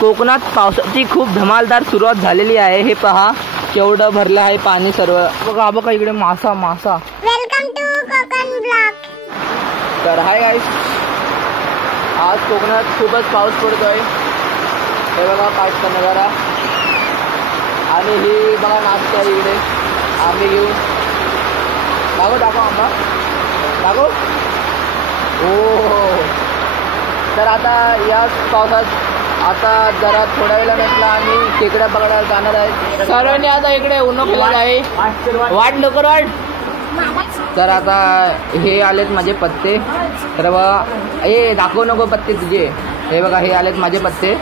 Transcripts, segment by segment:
कोकणात पावसाची खूप धमालदार सुरुवात झालेली आहे। हे पहा केवढं भरलं आहे पाणी सर्व। बघा बघा इकडे मासा मासा। Welcome to Konkan vlog. तर हाय गाइस, आज कोकणात खूपच पाऊस पडतोय। हे बघा पाठचा नजारा आणि ही बघा नाश्ता इकडे आम्ही घेऊन दाखव आंबा दाखव। हो तर आता या पावसात आता जरा थोड्या वेळा म्हटलं आम्ही खेकड्या पकडायला जाणार आहे। सर्वांनी आता इकडे उन्हो केलेला आहे, वाट लवकर वाट। तर आता हे आलेत माझे पत्ते। तर बघा हे दाखवू नको पत्ते तुझे। हे बघा हे आलेत माझे पत्ते।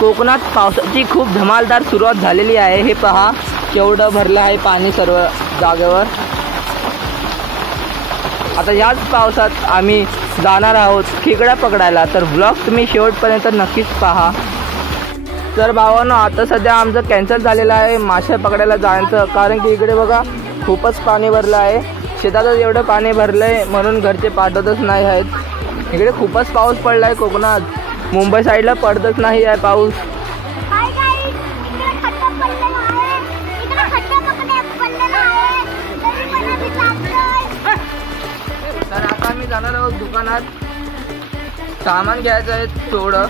कोकणात पावसाची खूप धमालदार सुरुवात झालेली आहे। हे पहा केवढं भरलं आहे पाणी सर्व जागेवर। आता याच पावसात आम्ही जाणार आहोत खेकड्या पकडायला। तर ब्लॉग तुम्ही शेवटपर्यंत नक्कीच पहा। तर भावांनो आता सध्या आमचं कॅन्सल झालेलं आहे मासे पकडायला जायचं, कारण की इकडे बघा खूपच पाणी भरलं आहे। शेतातच एवढं पाणी भरलंय म्हणून घरचे पाठवतच नाही आहेत। इकडे खूपच पाऊस पडला आहे कोकणात, मुंबई साईडला पडतच नाही आहे पाऊस। तर आता आम्ही जाणार आहोत दुकानात, सामान घ्यायचं आहे थोडं।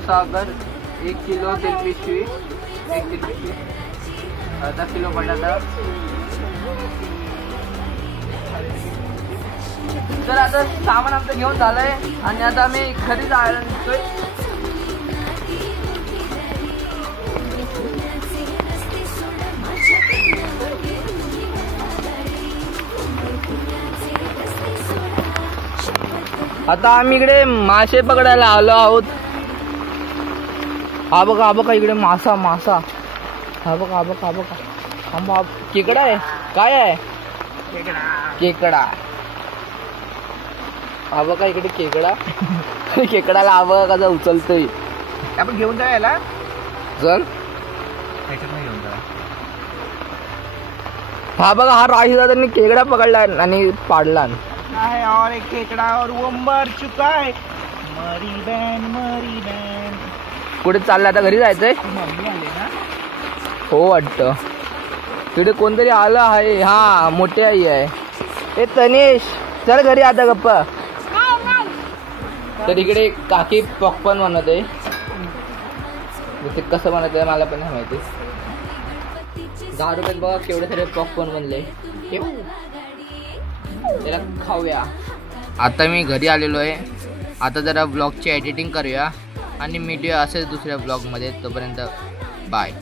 सागर 1 किलो तेल पिशवी, 1 तेल पिशवी, अर्धा किलो बटाटा। तर आता सामान आमचं घेऊन झालंय आणि आता आम्ही घरी जायला निघतोय। आता आम्ही इकडे मासे पकडायला आलो आहोत। हा बघा इकडे मासा मासा। हा बघा आंबा खेकडा आहे, काय आहे खेकडा। हा बघा इकडे खेकडा खेकडाला हा बघा कसा उचलतोय। आपण घेऊन जायला चल। हा बघा हा राही दादांनी खेकडा पकडला आणि पाडला और एक खेकडा और वो मर चुका है। मरी बहन कुठे चाललं आता? घरी जायचंय हो वाटतं। तिकडे कोणतरी आलं आहे, हा मोठी आई आहे। ए तनेश चल घरी आता गप्पा। तर इकडे काकी पॉपकॉर्न बनवत आहे, ते कसं बनवत आहे मला पण नाही माहिती। 10 रुपयात बघा केवढे सारे पॉपकॉर्न बनले, त्याला खाऊया। आता मी घरी आलेलो आहे, आता जरा ब्लॉगची एडिटिंग करूया आणि मिळूया असेच दुसऱ्या ब्लॉगमध्ये। तोपर्यंत बाय।